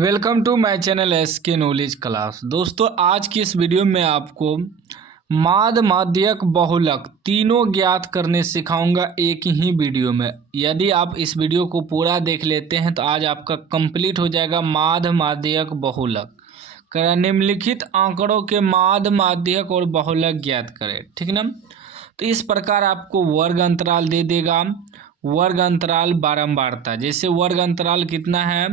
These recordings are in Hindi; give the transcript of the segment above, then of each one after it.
Welcome to my channel SK knowledge class. दोस्तों, आज की इस वीडियो में आपको माद, माध्यक, बहुलक तीनों ज्ञात करने सिखाऊंगा एक ही वीडियो में। यदि आप इस वीडियो को पूरा देख लेते हैं तो आज आपका कंप्लीट हो जाएगा माद, माध्यक, बहुलक। निम्नलिखित आंकड़ों के माद, माध्यक और बहुलक ज्ञात करें। ठीक ना। तो इस प्रकार आपको वर्ग अंतराल दे देगा। वर्ग अंतराल बारंबारता, जैसे वर्ग अंतराल कितना है,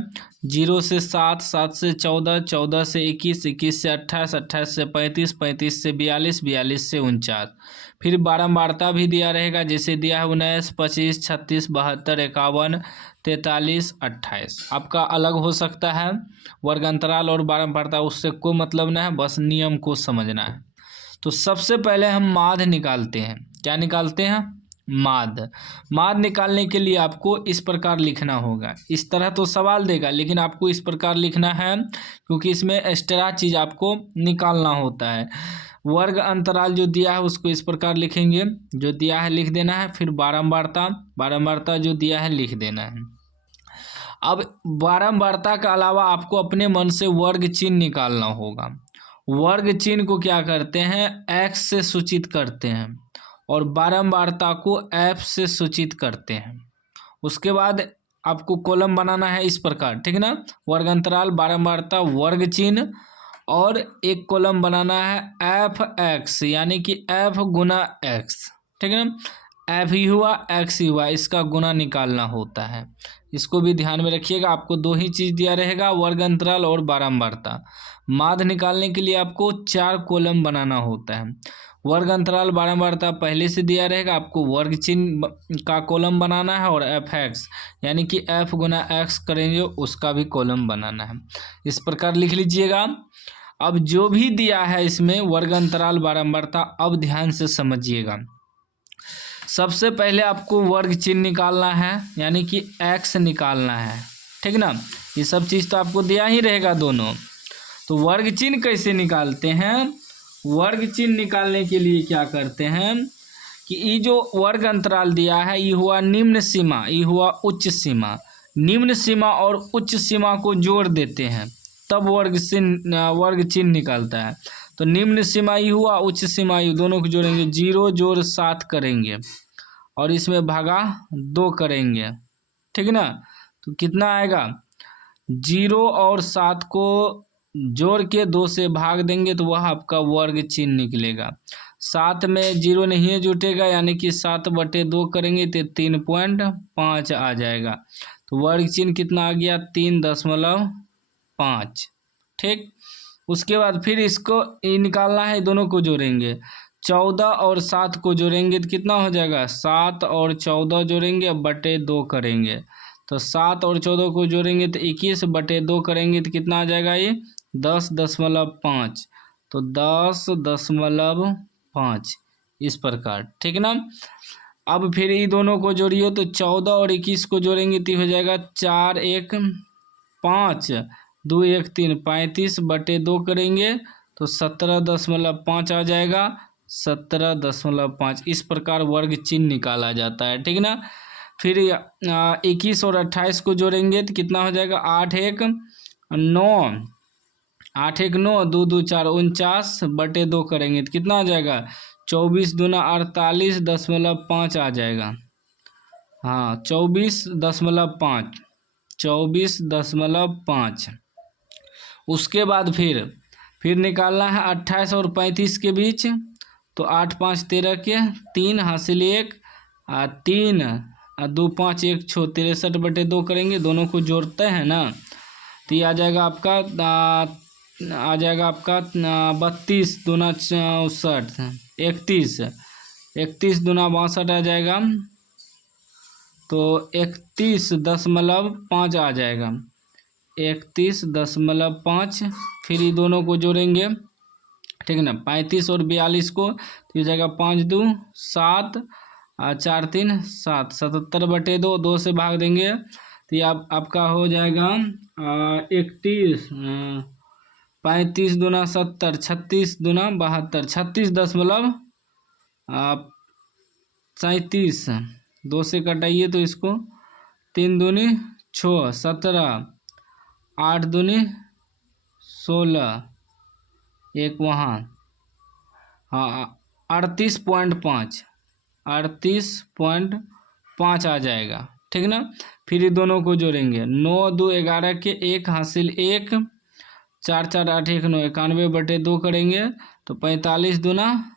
0 से 7, 7 से 14, 14 से 21, 21 से 28, 28 से 35, 35 से 42, 42 से 49। फिर बारंबारता भी दिया रहेगा, जैसे दिया है 19, 25, 36, 72, 51, 43, 28। आपका अलग हो सकता है वर्ग अंतराल और बारंबारता, उससे कोई मतलब नहीं है, बस नियम को समझना है। तो सबसे पहले हम माध्य निकालते हैं। क्या निकालते हैं? माध्य। माध्य निकालने के लिए आपको इस प्रकार लिखना होगा। इस तरह तो सवाल देगा, लेकिन आपको इस प्रकार लिखना है क्योंकि इसमें एक्स्ट्रा चीज़ आपको निकालना होता है। वर्ग अंतराल जो दिया है उसको इस प्रकार लिखेंगे, जो दिया है लिख देना है। फिर बारंबारता, बारंबारता जो दिया है लिख देना है। अब बारंबारता के अलावा आपको अपने मन से वर्ग चिन्ह निकालना होगा। वर्ग चिन्ह को क्या करते हैं, एक्स से सूचित करते हैं और बारंबारता को एफ से सूचित करते हैं। उसके बाद आपको कॉलम बनाना है इस प्रकार। ठीक ना। वर्ग अंतराल, बारंबारता, वर्ग चिन्ह और एक कॉलम बनाना है एफ एक्स, यानी कि एफ गुना एक्स। ठीक है ना। एफ ही हुआ, एक्स ही हुआ, इसका गुना निकालना होता है। इसको भी ध्यान में रखिएगा। आपको दो ही चीज़ दिया रहेगा, वर्ग अंतराल और बारंबारता। माध्य निकालने के लिए आपको 4 कॉलम बनाना होता है। वर्ग अंतराल, बारंबारता पहले से दिया रहेगा, आपको वर्ग चिन्ह का कॉलम बनाना है और एफ एक्स यानी कि एफ गुना एक्स करेंगे उसका भी कॉलम बनाना है। इस प्रकार लिख लीजिएगा। अब जो भी दिया है इसमें वर्ग अंतराल, बारंबारता, अब ध्यान से समझिएगा। सबसे पहले आपको वर्ग चिन्ह निकालना है, यानी कि एक्स निकालना है। ठीक ना। ये सब चीज़ तो आपको दिया ही रहेगा दोनों। तो वर्ग चिन्ह कैसे निकालते हैं? वर्ग चिन्ह निकालने के लिए क्या करते हैं कि ये जो वर्ग अंतराल दिया है ये हुआ निम्न सीमा, ये हुआ उच्च सीमा। निम्न सीमा और उच्च सीमा को जोड़ देते हैं, तब वर्ग चिन्ह निकलता है। तो निम्न सीमा ये हुआ, उच्च सीमा ये, दोनों को जोड़ेंगे, 0 जोड़ 7 करेंगे और इसमें भागा 2 करेंगे। ठीक ना। तो कितना आएगा, 0 और 7 को जोड़ के 2 से भाग देंगे तो वह आपका वर्ग चिन्ह निकलेगा। 7 में 0 नहीं जुटेगा, यानी कि 7/2 करेंगे तो 3.5 आ जाएगा। तो वर्ग चिन्ह कितना आ गया, 3.5। ठीक। उसके बाद फिर इसको निकालना है, दोनों को जोड़ेंगे। 14 और 7 को जोड़ेंगे तो कितना हो जाएगा, 7 और 14 जोड़ेंगे बटे 2 करेंगे। तो 7 और 14 को जोड़ेंगे तो 21/2 करेंगे तो कितना आ जाएगा, ये 10.5। तो 10.5 इस प्रकार। ठीक ना। अब फिर ये दोनों को जोड़िए तो 14 और 21 को जोड़ेंगे तो हो जाएगा 4 1 5 2 1 3, 35/2 करेंगे तो 17.5 आ जाएगा, 17.5। इस प्रकार वर्ग चिन्ह निकाला जाता है। ठीक ना। फिर 21 और 28 को जोड़ेंगे तो कितना हो जाएगा, 8 1 9, 8 1 9, 2 2 4 49/2 करेंगे तो कितना आ जाएगा, 24 दूना 48.5 आ जाएगा। हाँ, 24.5, 24.5। उसके बाद फिर निकालना है 28 और 35 के बीच। तो 8 5 13 के 3 हासिल 1 3 2 5 1 6, 63/2 करेंगे, दोनों को जोड़ते हैं ना तो ये आ जाएगा आपका 32 दूना 64, 31, 31 दूना 62 आ जाएगा। तो 31.5 आ जाएगा, 31.5। फिर ये दोनों को जोड़ेंगे। ठीक है ना। 35 और 42 को तो ये जाएगा 5 2 7 4 3 7, 77/2, 2 से भाग देंगे तो ये आपका हो जाएगा 31, 35 दूना 70, 36 दूना 72, 36.37। 2 से कटाइए तो इसको 3 दूनी 6, 17 8 दूनी 16, एक वहाँ, हाँ 38.5, 38.5 आ जाएगा, ठीक ना। फिर ये दोनों को जोड़ेंगे, 9 2 11 के 1 हासिल 1, 4 4 8 1 9, 91/2 करेंगे तो 45 दूना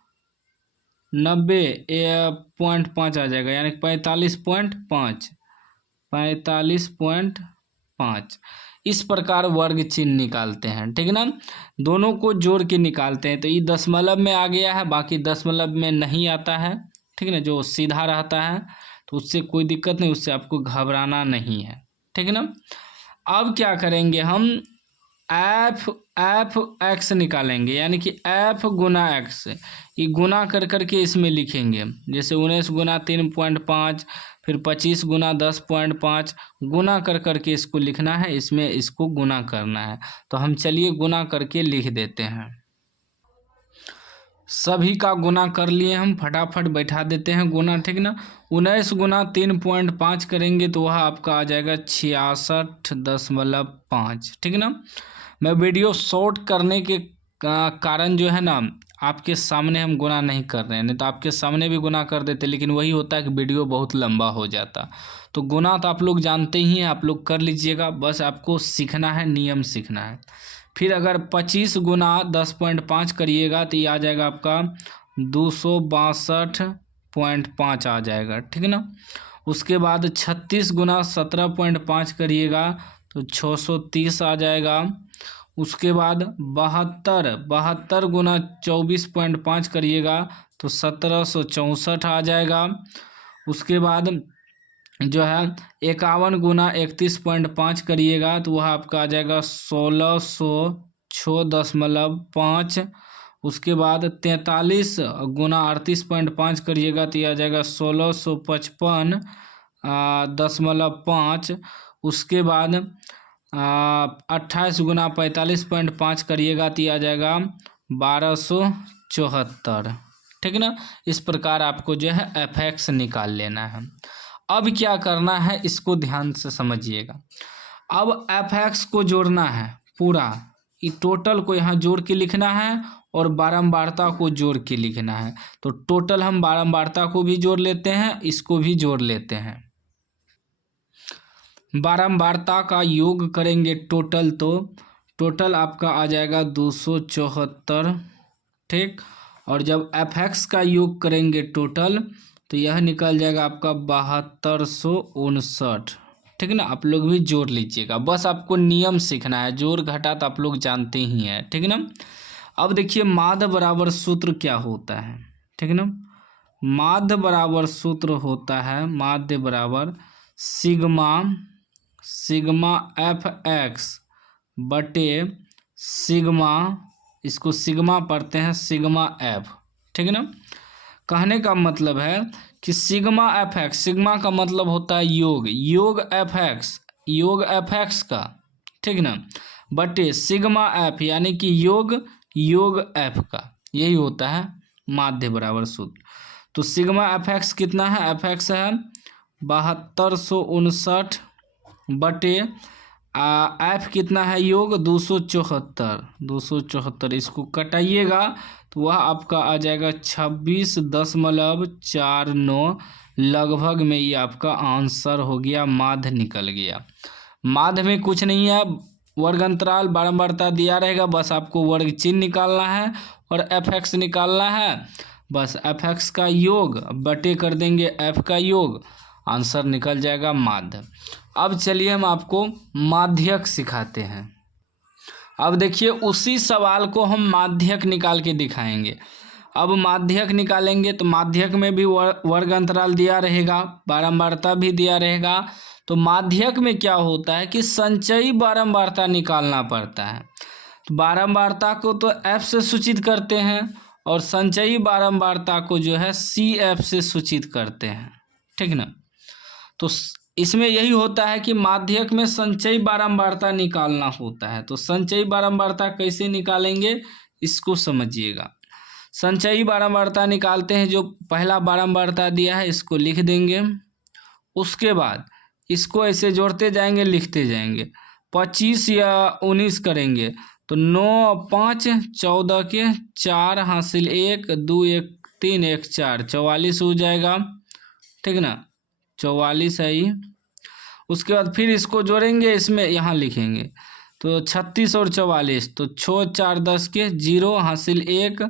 90.5 आ जाएगा, यानी 45.5, 45.5। इस प्रकार वर्ग चिन्ह निकालते हैं, ठीक ना। दोनों को जोड़ के निकालते हैं, तो ये दशमलव में आ गया है, बाकी दशमलव में नहीं आता है, ठीक ना। जो सीधा रहता है तो उससे कोई दिक्कत नहीं, उससे आपको घबराना नहीं है, ठीक ना। अब क्या करेंगे हम, एफ एक्स निकालेंगे, यानी कि एफ गुना एक्स, ये गुना कर करके इसमें लिखेंगे। जैसे 19 गुना 3.5, फिर 25 गुना 10.5, गुना कर करके इसको लिखना है, इसमें इसको गुना करना है। तो हम चलिए गुना करके लिख देते हैं। सभी का गुना कर लिए हम, फटाफट बैठा देते हैं गुना, ठीक ना। 19 गुना 3.5 करेंगे तो वह आपका आ जाएगा 66.5, ठीक ना। मैं वीडियो शॉर्ट करने के कारण जो है ना, आपके सामने हम गुना नहीं कर रहे हैं, नहीं तो आपके सामने भी गुना कर देते, लेकिन वही होता है कि वीडियो बहुत लंबा हो जाता। तो गुना तो आप लोग जानते ही हैं, आप लोग कर लीजिएगा, बस आपको सीखना है, नियम सीखना है। फिर अगर 25 गुना 10.5 करिएगा तो ये आ जाएगा आपका 262.5 आ जाएगा, ठीक ना। उसके बाद 36 गुना 17.5 करिएगा तो 630 आ जाएगा। उसके बाद 72 गुना 24.5 करिएगा तो 1764 आ जाएगा। उसके बाद जो है 51 गुना 31.5 करिएगा तो वह आपका आ जाएगा 1606.5। उसके बाद 43 गुना 38.5 करिएगा तो यह आ जाएगा 1655.5। उसके बाद 28 गुना 45.5 करिएगा तो यह आ जाएगा 1274, ठीक ना। इस प्रकार आपको जो है एफ निकाल लेना है। अब क्या करना है, इसको ध्यान से समझिएगा। अब एफ को जोड़ना है पूरा, ये टोटल को यहाँ जोड़ के लिखना है और बारंबारता को जोड़ के लिखना है। तो टोटल हम बारंबारता को भी जोड़ लेते हैं, इसको भी जोड़ लेते हैं। बारंबारता का योग करेंगे टोटल, तो टोटल आपका आ जाएगा 274, ठीक। और जब एफ का योग करेंगे टोटल तो यह निकल जाएगा आपका 7259, ठीक ना। आप लोग भी जोड़ लीजिएगा, बस आपको नियम सीखना है, जोड़ घटा तो आप लोग जानते ही हैं, ठीक ना। अब देखिए माध्य बराबर सूत्र क्या होता है, ठीक ना। माध्य बराबर सूत्र होता है, माध्य बराबर सिग्मा एफ एक्स बटे सिग्मा, इसको सिग्मा पढ़ते हैं, सिग्मा एफ, ठीक है ना। कहने का मतलब है कि सिग्मा एफ एक्स, सिग्मा का मतलब होता है योग, योग एफ एक्स का, ठीक ना, बटे सिग्मा एफ यानी कि योग एफ का, यही होता है माध्य बराबर सूत्र। तो सिग्मा एफ एक्स कितना है, एफ एक्स है 7259 बटे एफ कितना है योग 274, इसको कटाइएगा तो वह आपका आ जाएगा 26.49, लगभग में ये आपका आंसर हो गया, माध्य निकल गया। माध्य में कुछ नहीं है, वर्ग अंतराल बारंबारता दिया रहेगा, बस आपको वर्ग चिन्ह निकालना है और एफ एक्स निकालना है। बस एफ एक्स का योग बटे कर देंगे एफ का योग, आंसर निकल जाएगा माध्य। अब चलिए हम आपको माध्यक सिखाते हैं। अब देखिए उसी सवाल को हम माध्यक निकाल के दिखाएंगे। अब माध्यक निकालेंगे तो माध्यक में भी वर्ग अंतराल दिया रहेगा, बारंबारता भी दिया रहेगा। तो माध्यक में क्या होता है कि संचयी बारंबारता निकालना पड़ता है। तो बारंबारता को तो एफ से सूचित करते हैं और संचयी बारंबारता को जो है सी एफ से सूचित करते हैं, ठीक ना। तो इसमें यही होता है कि माध्यक में संचयी बारंबारता निकालना होता है। तो संचयी बारंबारता कैसे निकालेंगे इसको समझिएगा। संचयी बारंबारता निकालते हैं, जो पहला बारंबारता दिया है इसको लिख देंगे, उसके बाद इसको ऐसे जोड़ते जाएंगे, लिखते जाएंगे। 25 या 19 करेंगे तो 9 5 14 के 4 हासिल 1 2 1 3 1 4 44 हो जाएगा। ठीक ना, 44 है ये। उसके बाद फिर इसको जोड़ेंगे, इसमें यहाँ लिखेंगे तो 36 और 44 तो 6 4 10 के 0 हासिल 1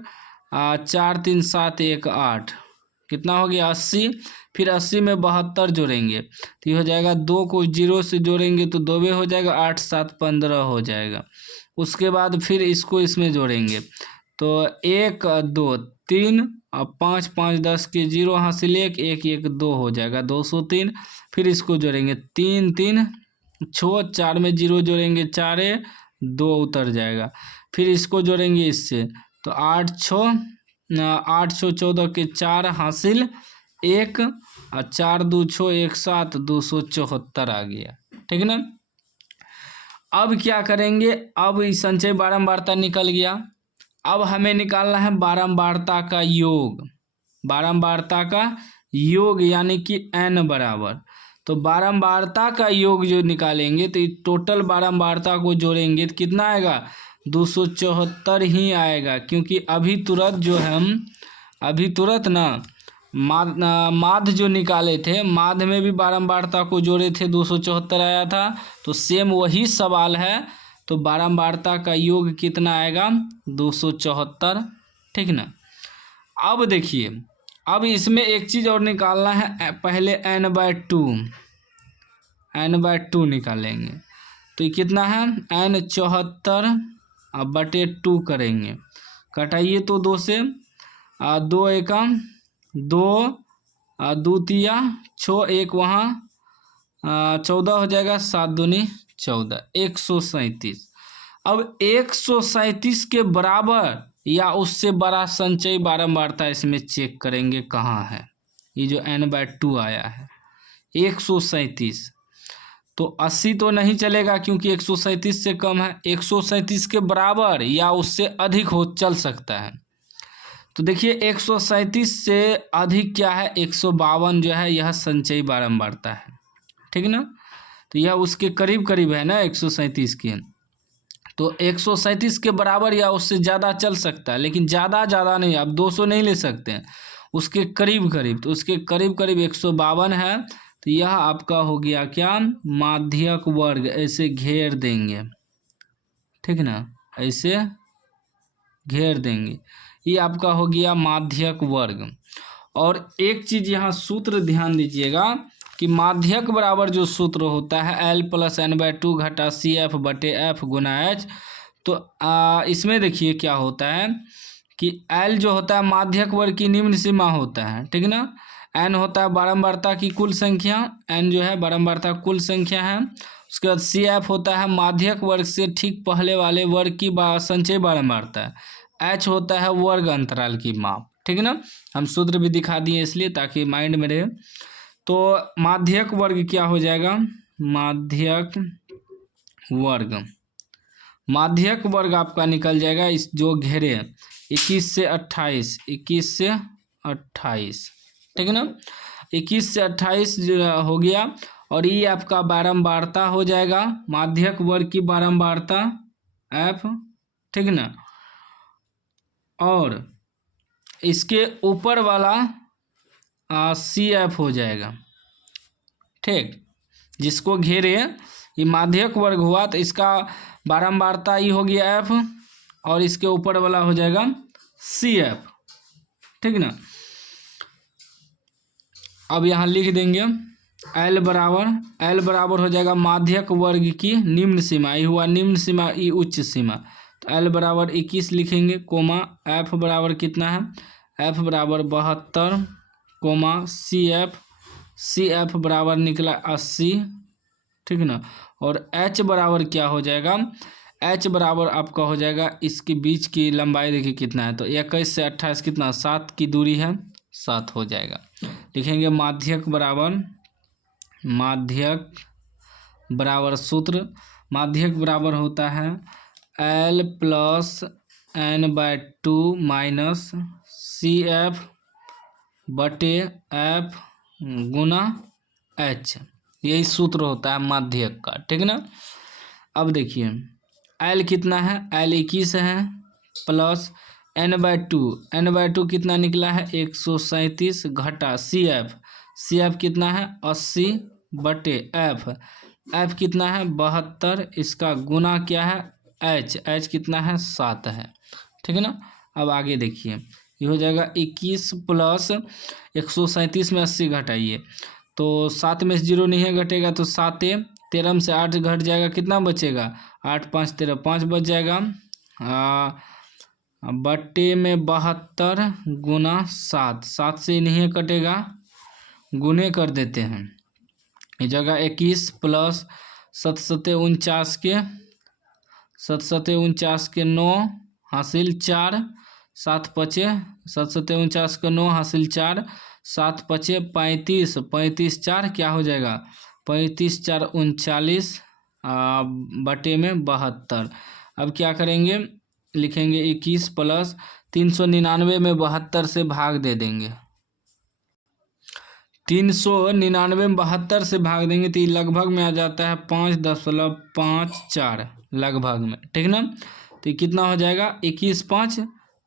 4 3 7 1 8 कितना हो गया 80। फिर 80 में 72 जोड़ेंगे तो ये हो जाएगा, 2 को 0 से जोड़ेंगे तो 2 हो जाएगा, 8 7 15 हो जाएगा। उसके बाद फिर इसको इसमें जोड़ेंगे तो 1 2 3 और 5 5 10 के 0 हासिल 1 1 1 2 हो जाएगा 203। फिर इसको जोड़ेंगे 3 3 6 4 में 0 जोड़ेंगे 4 2 उतर जाएगा। फिर इसको जोड़ेंगे इससे तो 8 6 14 के 4 हासिल 1 और 4 2 6 1 7 274 आ गया। ठीक ना। अब क्या करेंगे, अब संचय बारंबारता निकल गया। अब हमें निकालना है बारंबारता का योग, बारंबारता का योग यानी कि n बराबर। तो बारंबारता का योग जो निकालेंगे तो टोटल बारंबारता को जोड़ेंगे तो कितना आएगा 274 ही आएगा, क्योंकि अभी तुरंत ना माध्य जो निकाले थे, माध्य में भी बारंबारता को जोड़े थे 274 आया था। तो सेम वही सवाल है, तो बारंबारता का योग कितना आएगा 274। ठीक ना। अब देखिए, अब इसमें एक चीज़ और निकालना है, पहले n/2 निकालेंगे तो ये कितना है n 74 बटे 2 करेंगे, कटाइए तो 2 से 2 एकम 2 2 तिया 6 1 वहाँ 14 हो जाएगा, 7 दूनी 14 137। अब 137 के बराबर या उससे बड़ा संचयी बारंबारता इसमें चेक करेंगे कहाँ है। ये जो n/2 आया है 137, तो 80 तो नहीं चलेगा क्योंकि 137 से कम है, 137 के बराबर या उससे अधिक हो चल सकता है। तो देखिए 137 से अधिक क्या है 152 जो है यह संचयी बारंबारता है। ठीक ना, तो यह उसके करीब करीब है ना 137 के, तो 137 के बराबर या उससे ज़्यादा चल सकता है, लेकिन ज़्यादा नहीं, आप 200 नहीं ले सकते हैं, उसके करीब करीब। तो उसके करीब करीब 152 है, तो यह आपका हो गया क्या माध्यक वर्ग, ऐसे घेर देंगे। ठीक ना, ऐसे घेर देंगे, ये आपका हो गया माध्यक वर्ग। और एक चीज़ यहाँ सूत्र ध्यान दीजिएगा कि माध्यक बराबर जो सूत्र होता है L + n/2 घटा CF बटे F गुना H। तो इसमें देखिए क्या होता है कि L जो होता है माध्यक वर्ग की निम्न सीमा होता है। ठीक ना, n होता है बारंबारता की कुल संख्या, n जो है बारंबारता कुल संख्या है। उसके बाद CF होता है माध्यक वर्ग से ठीक पहले वाले वर्ग की संचयी बारंबारता, H होता है वर्ग अंतराल की माप। ठीक ना, हम सूत्र भी दिखा दिए इसलिए ताकि माइंड में रहे। तो माध्यक वर्ग क्या हो जाएगा, माध्यक वर्ग आपका निकल जाएगा इस जो घेरे 21 से 28, 21 से 28। ठीक है ना, 21 से 28 जो हो गया, और ये आपका बारंबारता हो जाएगा, माध्यक वर्ग की बारंबारता F। ठीक ना, और इसके ऊपर वाला CF हो जाएगा। ठीक, जिसको घेरे ये माध्यक वर्ग हुआ तो इसका बारंबारता ही हो गया F, और इसके ऊपर वाला हो जाएगा CF। ठीक ना, अब यहाँ लिख देंगे L बराबर हो जाएगा माध्यक वर्ग की निम्न सीमा, ये हुआ निम्न सीमा, ये उच्च सीमा। तो L बराबर 21 लिखेंगे, कोमा F बराबर कितना है, F बराबर 72, कोमा CF बराबर निकला 80। ठीक ना, और H बराबर क्या हो जाएगा, H बराबर आपका हो जाएगा इसके बीच की लंबाई देखिए कितना है, तो 21 से 28 कितना 7 की दूरी है, 7 हो जाएगा। लिखेंगे माध्यक बराबर सूत्र, माध्यक बराबर होता है L + n/2 माइनस CF बटे F गुना H, यही सूत्र होता है माध्यक का। ठीक ना, अब देखिए एल कितना है, एल 21 है प्लस n/2 कितना निकला है 137 घटा सी एफ कितना है 80/f, एफ कितना है 72, इसका गुना क्या है एच कितना है 7 है। ठीक है ना। अब आगे देखिए ये हो जाएगा 21 प्लस 137 में 80 घटाइए तो 7 में 0 नहीं है घटेगा तो 7, 13 में से 8 घट जाएगा कितना बचेगा 8 5 13 5 बच जाएगा बट्टे में 72 गुना 7 से नहीं कटेगा गुने कर देते हैं। ये जगह 21 प्लस 7 के 9 हासिल 4, 7 पचे 7 के 9 हासिल 4, 7 पचे 35, 35 4 क्या हो जाएगा 35 4 39 बटे में 72। अब क्या करेंगे लिखेंगे 21 प्लस 399 में 72 से भाग दे देंगे, 399 में 72 से भाग देंगे तो ये लगभग में आ जाता है 5.54 लगभग में। ठीक ना। तो ये कितना हो जाएगा 21 5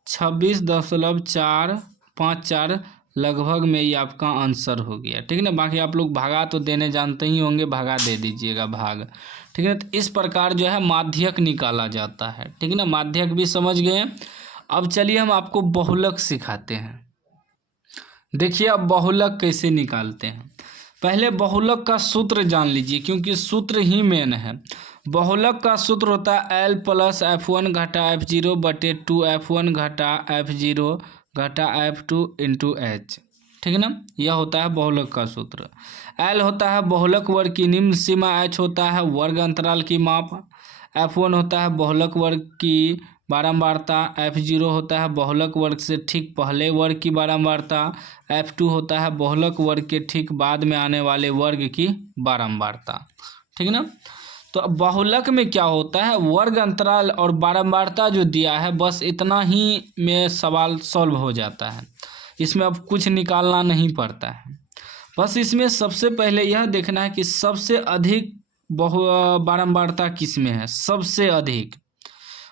26.454 लगभग में ये आपका आंसर हो गया। ठीक है ना। बाकी आप लोग भागा तो देने जानते ही होंगे, भागा दे दीजिएगा भाग। ठीक है। तो इस प्रकार जो है माध्यक निकाला जाता है। ठीक है ना। माध्यक भी समझ गए। अब चलिए हम आपको बहुलक सिखाते हैं। देखिए अब बहुलक कैसे निकालते हैं। पहले बहुलक का सूत्र जान लीजिए क्योंकि सूत्र ही मेन है। बहुलक का सूत्र होता है L प्लस F1 घटा F0 बटे 2F1 घटा F0 घटा F2 इंटू H। ठीक है ना। यह होता है बहुलक का सूत्र। L होता है बहुलक वर्ग की निम्न सीमा, H होता है वर्ग अंतराल की माप, F1 होता है बहुलक वर्ग की बारंबारता, F0 होता है बहुलक वर्ग से ठीक पहले वर्ग की बारंबारता, F2 होता है बहुलक वर्ग के ठीक बाद में आने वाले वर्ग की बारंबारता। ठीक है ना। तो बहुलक में क्या होता है वर्ग अंतराल और बारंबारता जो दिया है बस इतना ही में सवाल सॉल्व हो जाता है। इसमें अब कुछ निकालना नहीं पड़ता है। बस इसमें सबसे पहले यह देखना है कि सबसे अधिक बारंबारता किस में है। सबसे अधिक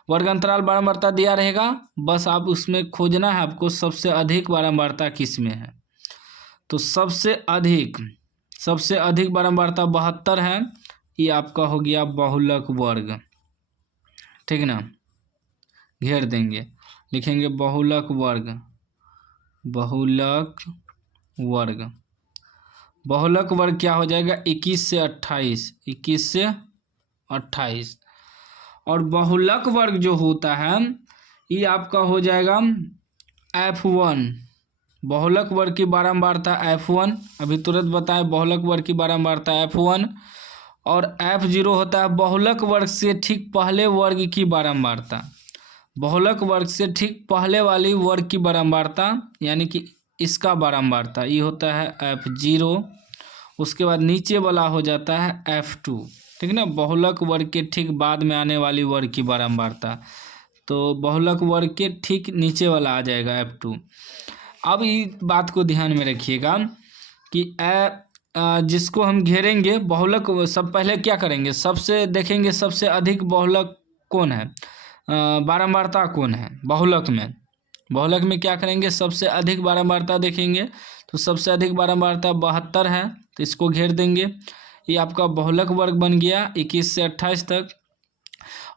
वर्ग अंतराल बारंबारता दिया रहेगा, बस आप उसमें खोजना है आपको सबसे अधिक बारंबारता किस में है। तो सबसे अधिक बारंबारता 72 है। ये आपका हो गया बहुलक वर्ग। ठीक ना। घेर देंगे, लिखेंगे बहुलक वर्ग। बहुलक वर्ग क्या हो जाएगा 21 से 28। और बहुलक वर्ग जो होता है ये आपका हो जाएगा F1। बहुलक वर्ग की बारंबारता F1 अभी तुरंत बताएं। बहुलक वर्ग की बारंबारता F1 और F0 होता है बहुलक वर्ग से ठीक पहले वर्ग की बारंबारता। बहुलक वर्ग से ठीक पहले वाली वर्ग की बारंबारता यानी कि इसका बारंबारता ये होता है F0। उसके बाद नीचे वाला हो जाता है F2। ठीक ना। बहुलक वर्ग के ठीक बाद में आने वाली वर्ग की बारंबारता, तो बहुलक वर्ग के ठीक नीचे वाला आ जाएगा F2। अब इस बात को ध्यान में रखिएगा कि जिसको हम घेरेंगे बहुलक, सब पहले क्या करेंगे सबसे देखेंगे सबसे अधिक बहुलक कौन है, बारंबारता कौन है बहुलक में। बहुलक में क्या करेंगे सबसे अधिक बारंबारता देखेंगे तो सबसे अधिक बारंबारता 72 है तो इसको घेर देंगे। ये आपका बहुलक वर्ग बन गया 21 से 28 तक।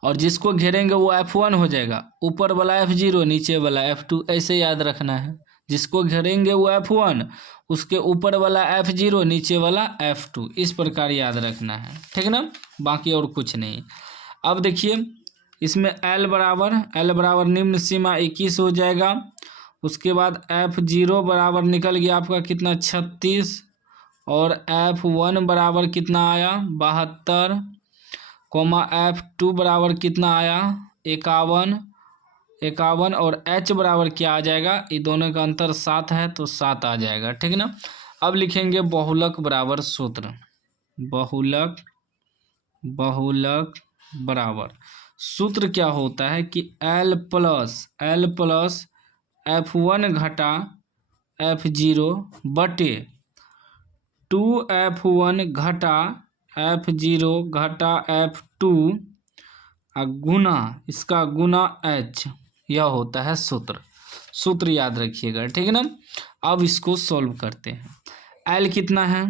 और जिसको घेरेंगे वो F1 हो जाएगा, ऊपर वाला F0 नीचे वाला F2, ऐसे याद रखना है। जिसको घेरेंगे वो F1 उसके ऊपर वाला F0 नीचे वाला F2, इस प्रकार याद रखना है। ठीक ना। बाकी और कुछ नहीं। अब देखिए इसमें L बराबर निम्न सीमा 21 हो जाएगा। उसके बाद F0 बराबर निकल गया आपका कितना 36 और F1 बराबर कितना आया 72, F2 बराबर कितना आया 51 और H बराबर क्या आ जाएगा, ये दोनों का अंतर 7 है तो 7 आ जाएगा। ठीक ना। अब लिखेंगे बहुलक बराबर सूत्र। बहुलक बराबर सूत्र क्या होता है कि L प्लस F1 घटा F0 बटे 2F1 घटा F0 घटा F2 गुना इसका गुना h, यह होता है सूत्र याद रखिएगा, ठीक है ना। अब इसको सॉल्व करते हैं। l कितना है,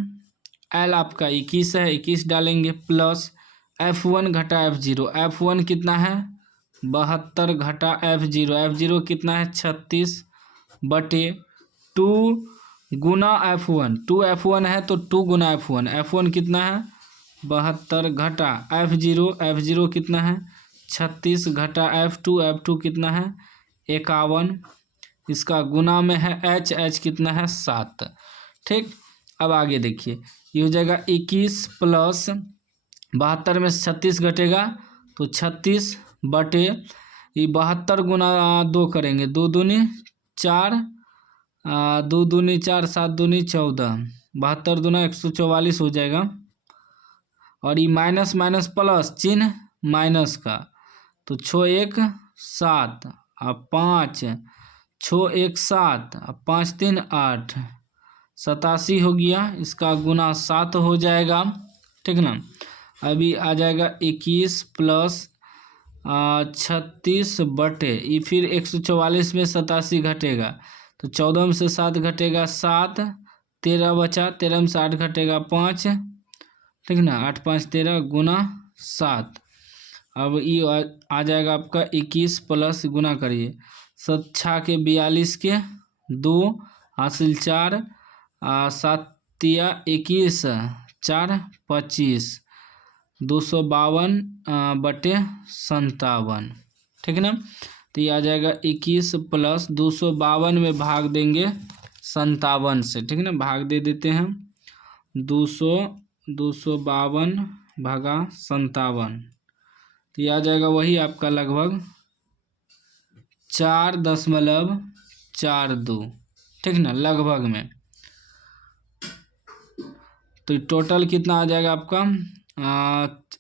l आपका 21 है, 21 डालेंगे प्लस f1 घटा f0, f1 कितना है 72 घटा f0, f0 कितना है 36 बटे 2 गुना f1, 2 f1 है तो 2 गुना f1, f1 कितना है 72 घटा f0, f0 कितना है 36 घटा f2, f2 कितना है 51, इसका गुना में है h कितना है 7, ठीक। अब आगे देखिए, ये हो जाएगा 21 प्लस 72 में 36 घटेगा तो 36 बटे ये 72 गुना 2 करेंगे, 2 दूनी 4, 2 दूनी 4, 7 दूनी 14, 72 दूना 144 हो जाएगा। और ये माइनस माइनस प्लस चिन्ह माइनस का, तो 6 1 7 और 5, 6 1 7 और 5 3 8, 87 हो गया, इसका गुना 7 हो जाएगा, ठीक ना। अभी आ जाएगा 21 प्लस 36 बटे ये फिर 144 में 87 घटेगा तो 14 में से 7 घटेगा 7, 13 बचा, 13 में से 8 घटेगा 5, ठीक ना, 8 5 13 गुना 7। अब ये आ जाएगा आपका 21 प्लस गुना करिए 7 6 के 42 के 2 हासिल 4, 7 तिया 21 4 25, 252 बटे 57, ठीक है ना। तो ये आ जाएगा 21 प्लस 252 में भाग देंगे 57 से, ठीक है ना, भाग दे देते हैं 252 भागा 57, तो ये आ जाएगा वही आपका लगभग 4.42, ठीक ना, लगभग में। तो टोटल कितना आ जाएगा आपका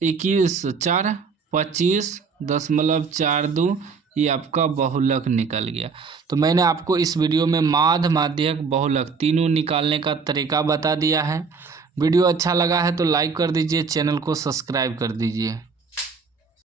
21 4 25.42, ये आपका बहुलक निकल गया। तो मैंने आपको इस वीडियो में माध्य माध्यक बहुलक तीनों निकालने का तरीका बता दिया है। वीडियो अच्छा लगा है तो लाइक कर दीजिए, चैनल को सब्सक्राइब कर दीजिए।